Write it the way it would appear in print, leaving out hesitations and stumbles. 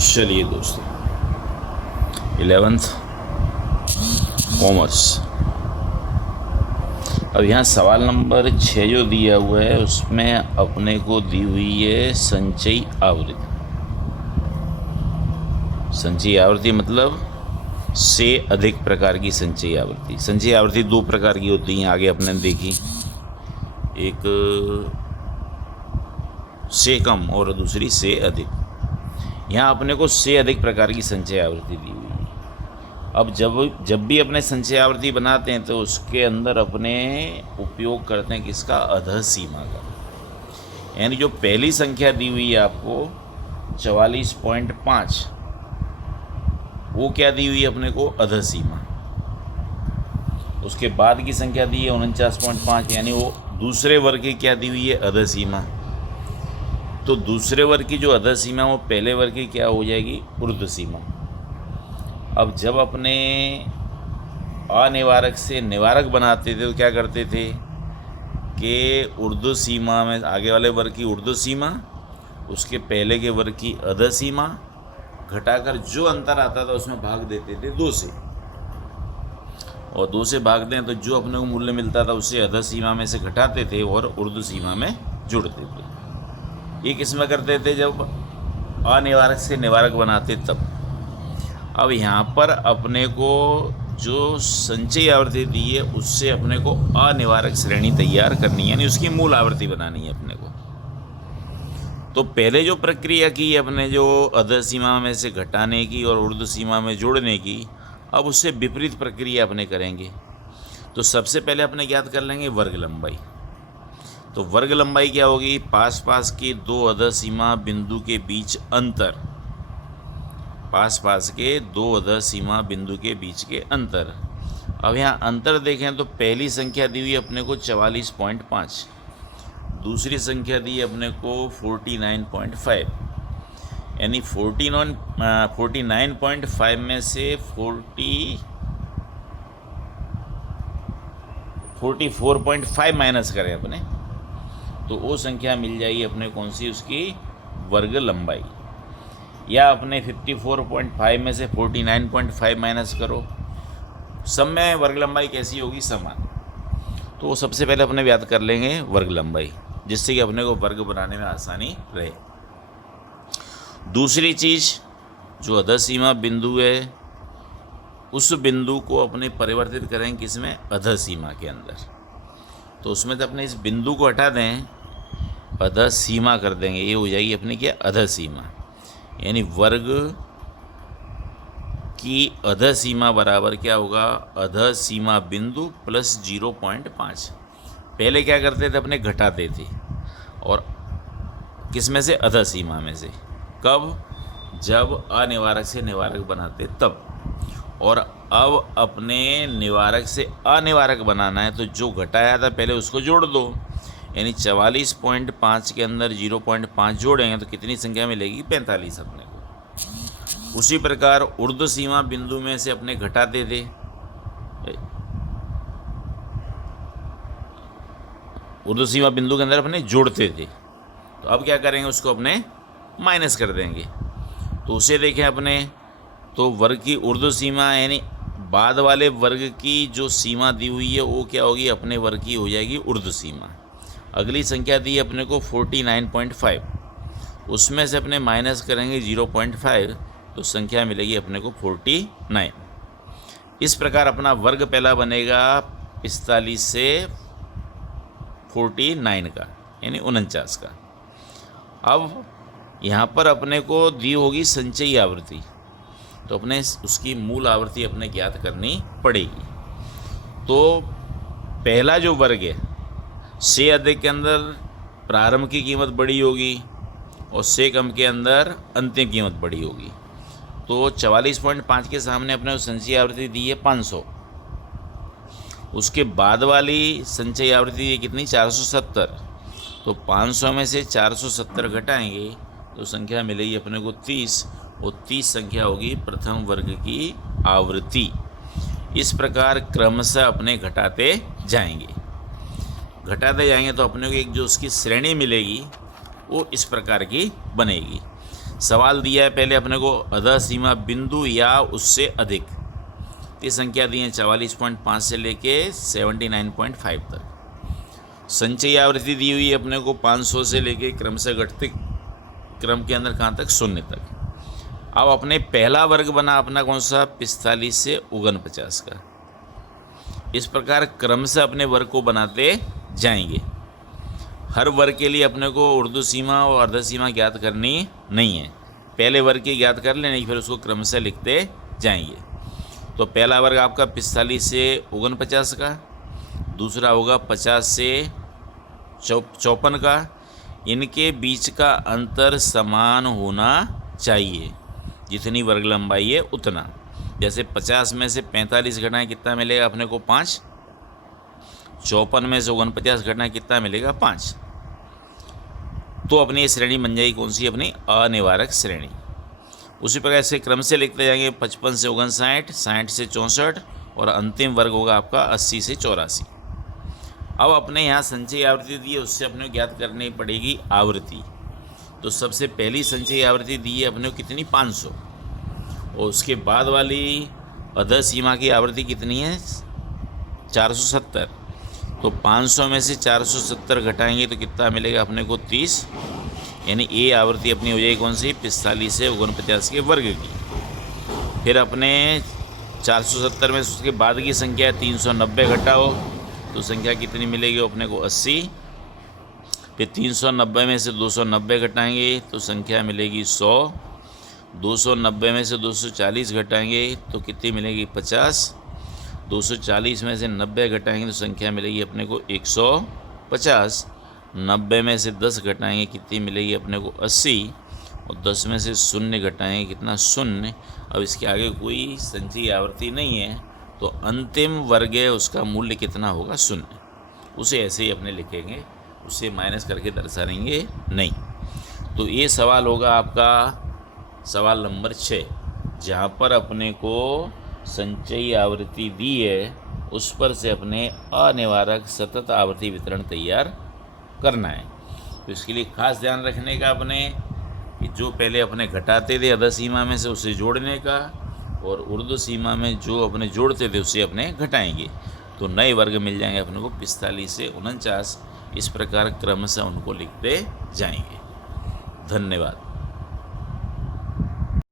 चलिए दोस्तों, 11th commerce. अब यहाँ सवाल नंबर 6 जो दिया हुआ है उसमें अपने को दी हुई है संचयी आवृत्ति। संचयी आवृत्ति मतलब से अधिक प्रकार की संचयी आवृत्ति। संचयी आवृत्ति दो प्रकार की होती हैं, आगे अपने देखी, एक से कम और दूसरी से अधिक। यहाँ अपने को से अधिक प्रकार की संचय आवृत्ति दी हुई है। अब जब भी अपने संचय आवृत्ति बनाते हैं तो उसके अंदर अपने उपयोग करते हैं किसका, अधः सीमा का। यानी जो पहली संख्या दी हुई है आपको 44.5, वो क्या दी हुई है अपने को, अधः सीमा। उसके बाद की संख्या दी है 49.5, यानी वो दूसरे वर्ग की क्या दी हुई है, अधः सीमा। तो दूसरे वर्ग की जो अधः सीमा वो पहले वर्ग की क्या हो जाएगी, ऊर्ध्व सीमा। अब जब अपने अनिवारक से निवारक बनाते थे तो क्या करते थे कि ऊर्ध्व सीमा में आगे वाले वर्ग की ऊर्ध्व सीमा, उसके पहले के वर्ग की अधः सीमा घटाकर जो अंतर आता था उसमें भाग देते थे 2 से, और 2 से भाग दें तो जो अपने को मूल्य मिलता था उसे अधः सीमा में से घटाते थे और ऊर्ध्व सीमा में जोड़ते थे। ये किस में करते थे, जब अनिवारक से निवारक बनाते तब। अब यहाँ पर अपने को जो संचयी आवृत्ति दी है उससे अपने को अनिवारक श्रेणी तैयार करनी है, यानी उसकी मूल आवृत्ति बनानी है अपने को। तो पहले जो प्रक्रिया की अपने जो अधः सीमा में से घटाने की और ऊर्ध्व सीमा में जोड़ने की, अब उससे विपरीत प्रक्रिया अपने करेंगे। तो सबसे पहले अपने ज्ञात कर लेंगे वर्ग लंबाई। तो वर्ग लंबाई क्या होगी, पास पास के दो अधः सीमा बिंदु के बीच अंतर, पास पास के दो अधः सीमा बिंदु के बीच के अंतर। अब यहाँ अंतर देखें तो पहली संख्या दी हुई अपने को 44.5, दूसरी संख्या दी अपने को 49.5, यानी 49.5 में से 44.5 माइनस करें अपने तो वो संख्या मिल जाएगी अपने कौन सी, उसकी वर्ग लंबाई। या अपने 54.5 में से 49.5 माइनस करो, सब में वर्ग लंबाई कैसी होगी, समान। तो वो सबसे पहले अपने याद कर लेंगे वर्ग लंबाई, जिससे कि अपने को वर्ग बनाने में आसानी रहे। दूसरी चीज़, जो अधः सीमा बिंदु है उस बिंदु को अपने परिवर्तित करें किसमें, अधः सीमा के अंदर। तो उसमें तो अपने इस बिंदु को हटा दें, अधः सीमा कर देंगे, ये हो जाएगी अपनी क्या, अधः सीमा। यानी वर्ग की अधः सीमा बराबर क्या होगा, अधः सीमा बिंदु प्लस 0.5। पहले क्या करते थे अपने, घटाते थे, और किस में से, अधः सीमा में से। कब, जब अनिवारक से निवारक बनाते तब। और अब अपने निवारक से अनिवारक बनाना है तो जो घटाया था पहले उसको जोड़ दो, यानी 44.5 के अंदर 0.5 जोड़ेंगे तो कितनी संख्या मिलेगी, 45 अपने को। उसी प्रकार ऊर्ध्व सीमा बिंदु में से अपने घटाते थे, ऊर्ध्व सीमा बिंदु के अंदर अपने जोड़ते थे, तो अब क्या करेंगे, उसको अपने माइनस कर देंगे। तो उसे देखें अपने, तो वर्ग की ऊर्ध्व सीमा यानी बाद वाले वर्ग की जो सीमा दी हुई है वो क्या होगी, अपने वर्ग की हो जाएगी ऊर्ध्व सीमा। अगली संख्या दी है अपने को 49.5, उसमें से अपने माइनस करेंगे 0.5 तो संख्या मिलेगी अपने को 49। इस प्रकार अपना वर्ग पहला बनेगा 45 से 49 का, यानी 49 का। अब यहाँ पर अपने को दी होगी संचयी आवृत्ति, तो अपने उसकी मूल आवृत्ति अपने ज्ञात करनी पड़ेगी। तो पहला जो वर्ग है से अधिक के अंदर प्रारंभ की कीमत बड़ी होगी और से कम के अंदर अंतिम कीमत बड़ी होगी। तो 44.5 के सामने अपने संचयी आवृत्ति दी है 500, उसके बाद वाली संचयी आवृत्ति है कितनी, 470। तो 500 में से 470 घटाएंगे तो संख्या मिलेगी अपने को 30, और 30 संख्या होगी प्रथम वर्ग की आवृत्ति। इस प्रकार क्रमशः अपने घटाते जाएंगे तो अपने को एक जो उसकी श्रेणी मिलेगी वो इस प्रकार की बनेगी। सवाल दिया है पहले अपने को अधः सीमा बिंदु या उससे अधिक। ये संख्या दी है 44.5 से लेके 79.5 तक। संचयी आवृत्ति दी हुई है अपने को 500 से लेके क्रमशः घटते क्रम के अंदर कहाँ तक, 0 तक। अब अपने पहला वर्ग बना अपना कौन सा, 45 से 49 का। इस प्रकार क्रमशः अपने वर्ग को बनाते जाएंगे। हर वर्ग के लिए अपने को ऊर्ध्व सीमा और अर्ध सीमा ज्ञात करनी नहीं है, पहले वर्ग की ज्ञात कर लेने, फिर उसको क्रमशः लिखते जाएंगे। तो पहला वर्ग आपका 45 से 49 का, दूसरा होगा 50 से 54 का। इनके बीच का अंतर समान होना चाहिए, जितनी वर्ग लंबाई है उतना। जैसे 50 में से 45 घटाएं कितना मिलेगा अपने को, 5। 54 में से 49 घटाएं कितना मिलेगा, 5। तो अपनी ये श्रेणी बन जाएगी कौन सी, अपनी अनिवारक श्रेणी। उसी प्रकार से क्रम से लिखते जाएंगे, 55 से 59, 60 से 64 और अंतिम वर्ग होगा आपका 80 से 84। अब अपने यहाँ संचयी आवृत्ति दी है, उससे अपने को ज्ञात करनी पड़ेगी आवृत्ति। तो सबसे पहली संचयी आवृत्ति दी है अपने को कितनी, 500। और उसके बाद वाली अधः सीमा की आवृत्ति कितनी है, 470। तो 500 में से 470 घटाएंगे तो कितना मिलेगा अपने को, 30। यानी ये आवृत्ति अपनी हो जाएगी कौन सी, 45 से 49 के वर्ग की। फिर अपने 470 में उसके बाद की संख्या 390 घटाओ तो संख्या कितनी मिलेगी अपने को, 80। फिर 390 में से 290 घटाएंगे तो संख्या मिलेगी 100। 290 में से 240 घटाएंगे तो कितनी मिलेगी, 50। 240 में से 90 घटाएंगे तो संख्या मिलेगी अपने को 150। 90 में से 10 घटाएंगे कितनी मिलेगी अपने को, 80। और 10 में से 0 घटाएंगे कितना, 0। अब इसके आगे कोई संचयी आवृत्ति नहीं है, तो अंतिम वर्ग है उसका मूल्य कितना होगा, 0। उसे ऐसे ही अपने लिखेंगे, उसे माइनस करके दर्शाएंगे नहीं। तो ये सवाल होगा आपका सवाल नंबर 6, जहाँ पर अपने को संचयी आवृत्ति दी है, उस पर से अपने अनिवारक सतत आवृत्ति वितरण तैयार करना है। तो इसके लिए खास ध्यान रखने का अपने कि जो पहले अपने घटाते थे अधः सीमा में से उसे जोड़ने का, और ऊर्ध्व सीमा में जो अपने जोड़ते थे उसे अपने घटाएंगे, तो नए वर्ग मिल जाएंगे अपने को 45 से 49। इस प्रकार क्रमशः उनको लिखते जाएंगे। धन्यवाद।